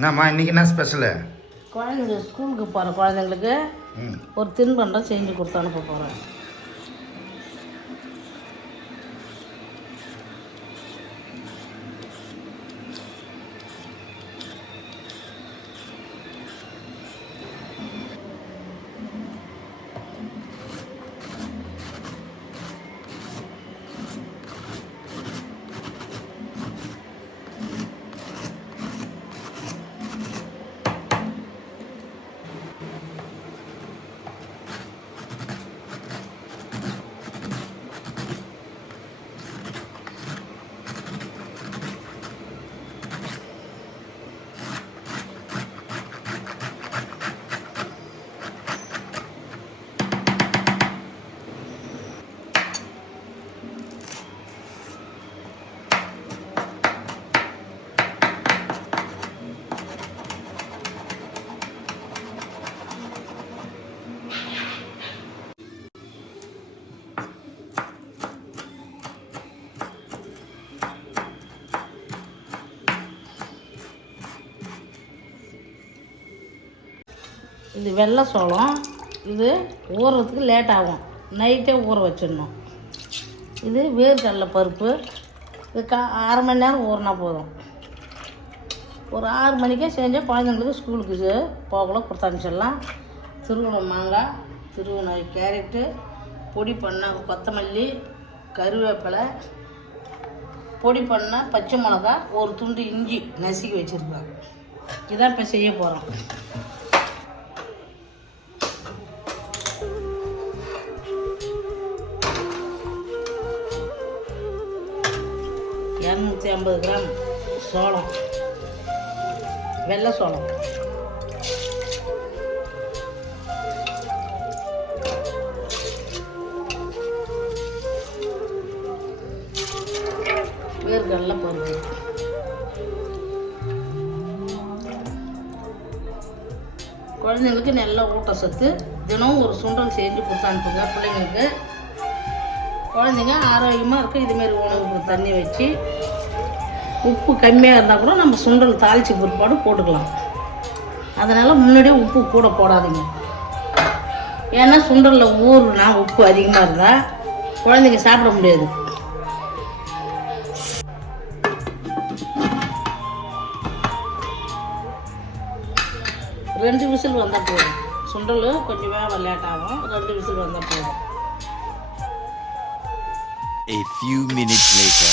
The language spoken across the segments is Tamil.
என்னம்மா இன்றைக்கி என்ன ஸ்பெஷலு? குழந்தைங்க ஸ்கூலுக்கு போகிற குழந்தைங்களுக்கு ஒரு தின்பண்டம் செஞ்சு கொடுத்து அனுப்ப போகிறேன். இது வெள்ளை சோளம். இது ஊறுறதுக்கு லேட் ஆகும், நைட்டே ஊற வச்சிடணும். இது வேர்க்கடலை பருப்பு. இது அரை மணி நேரம் ஊறினா போதும். ஒரு 6 மணிக்கே செஞ்சால் குழந்தைங்களுக்கு ஸ்கூலுக்கு போகல கொடுத்து அனுப்பிச்சிடலாம். திருவண்ண மாங்காய், திருவண்ண கேரட்டு, பொடி பண்ண கொத்தமல்லி, கருவேப்பிலை, பொடி பண்ண பச்சை மிளகா, ஒரு துண்டு இஞ்சி நசுக்கி வச்சுருக்கோம். இதான் இப்போ செய்ய போகிறோம். $250 கிராம் சோளம், வெள்ளை சோளம். வேர்க்கடலை பருப்பு. குழந்தைங்களுக்கு நல்ல ஊட்டச்சத்து. தினம் ஒரு சுண்டல் செஞ்சு கொடுத்து அனுப்புங்க பிள்ளைங்களுக்கு. குழந்தைங்க ஆரோக்கியமாக இருக்குது. இதுமாரி உணவுக்கு தண்ணி வச்சு, உப்பு கம்மியாக இருந்தால் கூட நம்ம சுண்டல் தாளித்து பிற்பாடு போட்டுக்கலாம். அதனால் முன்னாடியே உப்பு கூட போடாதீங்க. ஏன்னா சுண்டலில் ஊறுனா உப்பு அதிகமாக இருந்தால் குழந்தைங்க சாப்பிட முடியாது. ரெண்டு விசில் வந்தால் போதும். சுண்டல் கொஞ்சம் வேக லேட் ஆகும். 2 விசில் வந்தால் போதும். A few minutes later.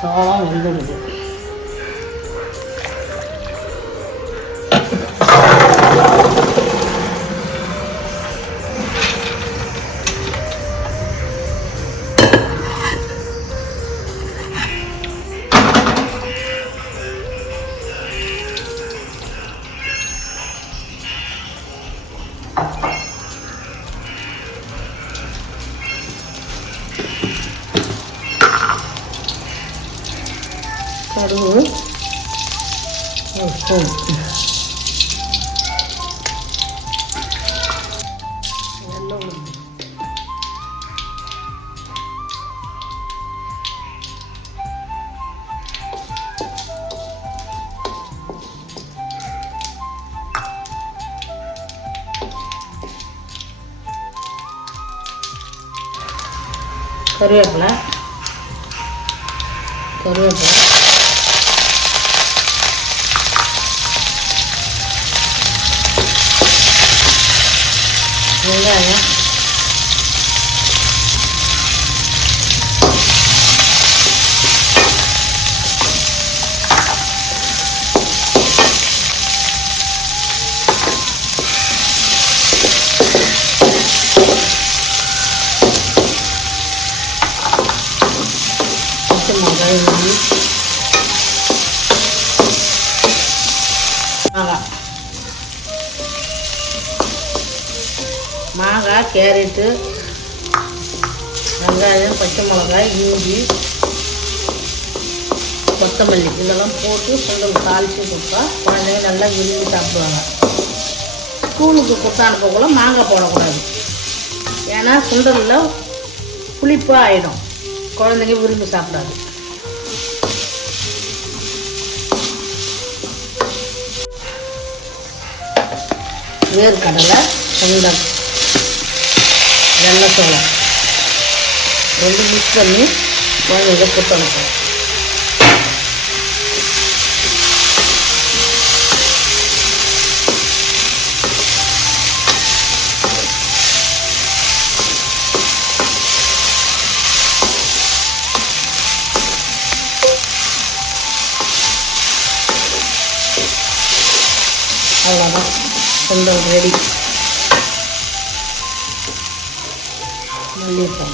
சோளம் வெந்துடுது. கடுகு, உப்பு, வெள்ளை உளுந்து, கருவேப்பிலை, வெங்காயம், பச்சை மிளகாய், மாங்காய், கேரட்டு, வெங்காயம், பச்சை மிளகாய், இஞ்சி, கொத்தமல்லி இதெல்லாம் போட்டு சுண்டல் தாளித்து கொடுத்தா குழந்தைங்க நல்லா விரும்பி சாப்பிடுவாங்க. ஸ்கூலுக்கு கொடுத்து அனுப்பக்குள்ள மாங்காய் போடக்கூடாது. ஏன்னா சுண்டலில் புளிப்பாக ஆகிடும், குழந்தைங்க விரும்பி சாப்பிடாது. வேர்க்கடலை, சுண்டல், வெள்ளைச்சோளம் ரெண்டு மிக்ஸ் பண்ணி குழந்தைங்க கொடுத்து அனுப்பணும். அவ்வளோதான், சுண்டல் ரெடி. மல்லிகைப்பூ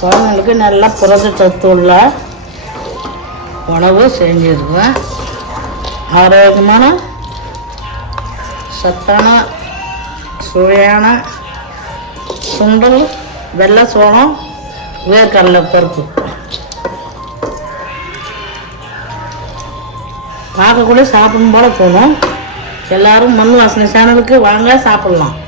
குழந்தைங்களுக்கு நல்லா புரத சத்து உள்ள உணவு செஞ்சுருக்கேன். ஆரோக்கியமான சத்தான சுவையான சுண்டல், வெள்ளை சோளம், வேர்க்கடலை பருப்பு. பார்க்கக்கூட சாப்பிடும் போல போகணும். எல்லோரும் மண் வாசனை சேனலுக்கு வாங்க, சாப்பிட்லாம்.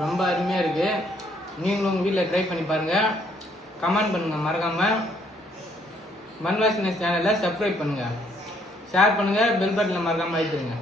ரொம்ப அருமையாக இருக்குது. நீங்களும் உங்கள் வீட்டில் ட்ரை பண்ணி பாருங்கள். கமெண்ட் பண்ணுங்கள். மறக்காமல் மண் வாசனை சேனலை சப்ஸ்கிரைப் பண்ணுங்கள், ஷேர் பண்ணுங்கள், பெல் பட்டனில் மறக்காமல் அழுத்திடுங்க.